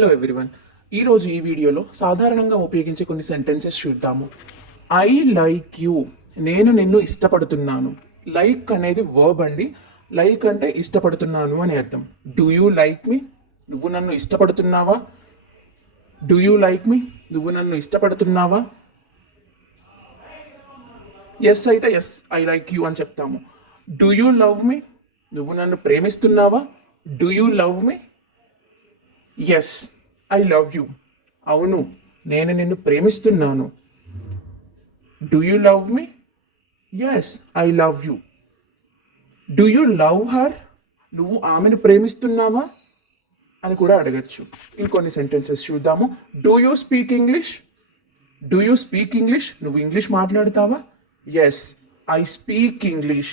Hello everyone. ఈరోజు ఈ వీడియోలో సాధారణంగా ఉపయోగించే కొన్ని సెంటెన్సెస్ చూద్దాము. ఐ లైక్ యూ, నేను నిన్ను ఇష్టపడుతున్నాను. లైక్ అనేది వర్బ్ అండి. లైక్ అంటే ఇష్టపడుతున్నాను అని అర్థం. డూ యూ లైక్ మీ, నువ్వు నన్ను ఇష్టపడుతున్నావా? డూ యూ లైక్ మీ, నువ్వు నన్ను ఇష్టపడుతున్నావా? ఎస్ అయితే ఎస్, ఐ లైక్ యూ అని చెప్తాము. డూ యూ లవ్ మీ, నువ్వు నన్ను ప్రేమిస్తున్నావా? Do you love me? Yes, I love you, అవును నేను నిన్ను ప్రేమిస్తున్నాను. Do you love me? Yes, I love you. Do you love her, నువ్వు ఆమెను ప్రేమిస్తున్నావా అని కూడా అడగచ్చు. ఇంకొన్ని సెంటెన్సెస్ చూద్దాము. Do you speak English, do you speak English, నువ్వు ఇంగ్లీష్ మాట్లాడతావా? ఎస్, ఐ స్పీక్ ఇంగ్లీష్,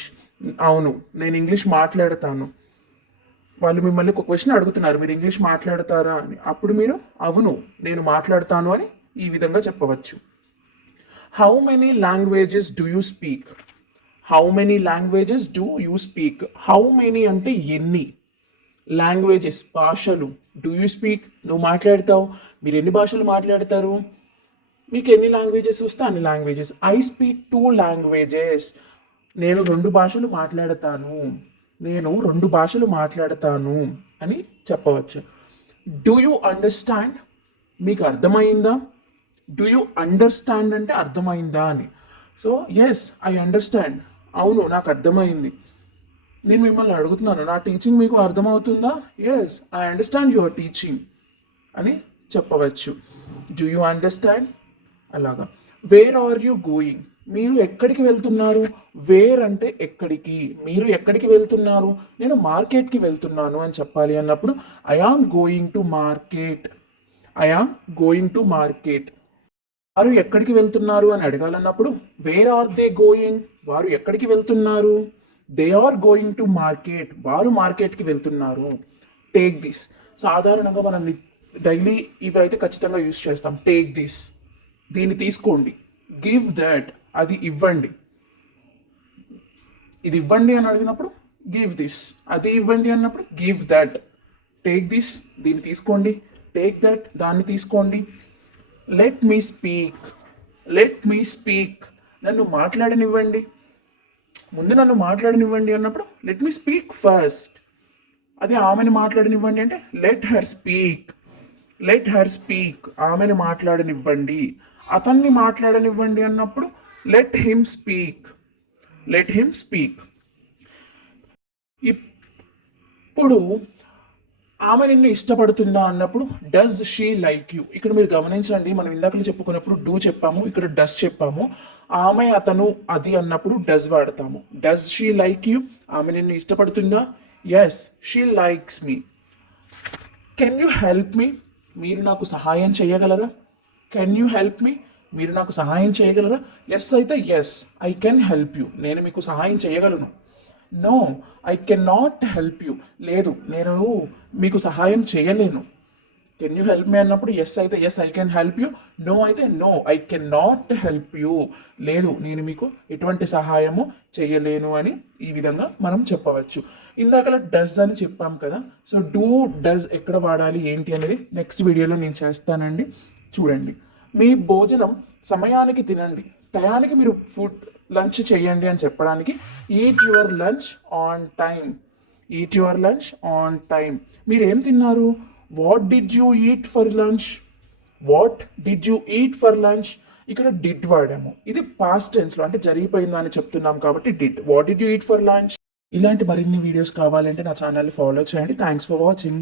అవును నేను ఇంగ్లీష్ మాట్లాడతాను. వాళ్ళు మిమ్మల్ని ఒక క్వశ్చన్ అడుగుతున్నారు, మీరు ఇంగ్లీష్ మాట్లాడతారా అని. అప్పుడు మీరు అవును నేను మాట్లాడతాను అని ఈ విధంగా చెప్పవచ్చు. How many languages do you speak, how many languages do you speak. How many అంటే ఎన్ని, లాంగ్వేజెస్ భాషలు, డూ యూ స్పీక్ నువ్వు మాట్లాడతావు, మీరు ఎన్ని భాషలు మాట్లాడతారు, మీకు ఎన్ని లాంగ్వేజెస్ వస్తే అన్ని లాంగ్వేజెస్. ఐ స్పీక్ 2 లాంగ్వేజెస్, నేను 2 భాషలు మాట్లాడతాను, నేను 2 భాషలు మాట్లాడతాను అని చెప్పవచ్చు. డూ యూ అండర్స్టాండ్, మీకు అర్థమైందా? డూ యూ అండర్స్టాండ్ అంటే అర్థమైందా అని. సో ఎస్, ఐ అండర్స్టాండ్, అవును నాకు అర్థమైంది. నేను మిమ్మల్ని అడుగుతున్నాను, నా టీచింగ్ మీకు అర్థమవుతుందా? Yes, I understand your teaching అని చెప్పవచ్చు. డూ యూ అండర్స్టాండ్ అలాగా. వేర్ ఆర్ యూ గోయింగ్, మీరు ఎక్కడికి వెళ్తున్నారు? వేర్ అంటే ఎక్కడికి, మీరు ఎక్కడికి వెళ్తున్నారు? నేను మార్కెట్కి వెళ్తున్నాను అని చెప్పాలి అన్నప్పుడు I am going to market, I am going to market. వారు ఎక్కడికి వెళ్తున్నారు అని అడగాలన్నప్పుడు వేర్ ఆర్ దే గోయింగ్, వారు ఎక్కడికి వెళ్తున్నారు? They are going to market, వారు మార్కెట్కి వెళ్తున్నారు. టేక్ దిస్, సాధారణంగా మనం డైలీ ఇవి అయితే ఖచ్చితంగా యూస్ చేస్తాం. టేక్ దిస్, దీన్ని తీసుకోండి. గివ్ దట్, అది ఇవ్వండి. ఇది ఇవ్వండి అని అడిగినప్పుడు గివ్ దిస్, అది ఇవ్వండి అన్నప్పుడు గివ్ దట్. టేక్ దిస్, దీన్ని తీసుకోండి. టేక్ దట్, దాన్ని తీసుకోండి. Let me speak, let me speak, నన్ను మాట్లాడనివ్వండి. ముందు నన్ను మాట్లాడనివ్వండి అన్నప్పుడు లెట్ మీ స్పీక్ ఫస్ట్. అదే ఆమెను మాట్లాడనివ్వండి అంటే let her speak, let her speak, ఆమెను మాట్లాడనివ్వండి. అతన్ని మాట్లాడనివ్వండి అన్నప్పుడు let him speak, let him speak. ఇప్పుడు ఆమె నిన్ను ఇష్టపడుతుందా అన్నప్పుడు డస్ షీ లైక్ యూ. ఇక్కడ మీరు గమనించండి, మనం ఇందాకలు చెప్పుకున్నప్పుడు డూ చెప్పాము, ఇక్కడ డస్ చెప్పాము. ఆమె అతను అది అన్నప్పుడు డస్ వాడతాము. డస్ షీ లైక్ యూ, ఆమె నిన్ను ఇష్టపడుతుందా? Yes, she likes me. Can you help me, మీరు నాకు సహాయం చేయగలరా? కెన్ యూ హెల్ప్ మీ, మీరు నాకు సహాయం చేయగలరా? ఎస్ అయితే yes, I can help you, నేను మీకు సహాయం చేయగలను. No, I can not help you, లేదు నేను మీకు సహాయం చేయలేను. కెన్ యూ హెల్ప్ మీ అన్నప్పుడు ఎస్ అయితే yes, I can help you. No అయితే no, I can not help you, లేదు నేను మీకు ఎటువంటి సహాయము చేయలేను అని ఈ విధంగా మనం చెప్పవచ్చు. ఇందాక డస్ అని చెప్పాం కదా, సో డూ డస్ ఎక్కడ వాడాలి ఏంటి అనేది నెక్స్ట్ వీడియోలో నేను చేస్తానండి, చూడండి. మీ భోజనం సమయానికి తినండి, టయానికి మీరు ఫుడ్ లంచ్ చేయండి అని చెప్పడానికి eat your lunch on time, eat your lunch on time. మీరు ఏం తిన్నారు? What did you eat for lunch, what did you eat for lunch. ఇక్కడ డిడ్ వాడాము, ఇది పాస్ట్ టెన్స్లో అంటే జరిగిపోయిందా అని చెప్తున్నాం కాబట్టి did. What did you eat for lunch. ఇలాంటి మరిన్ని వీడియోస్ కావాలంటే నా ఛానల్ ఫాలో చేయండి. Thanks for watching.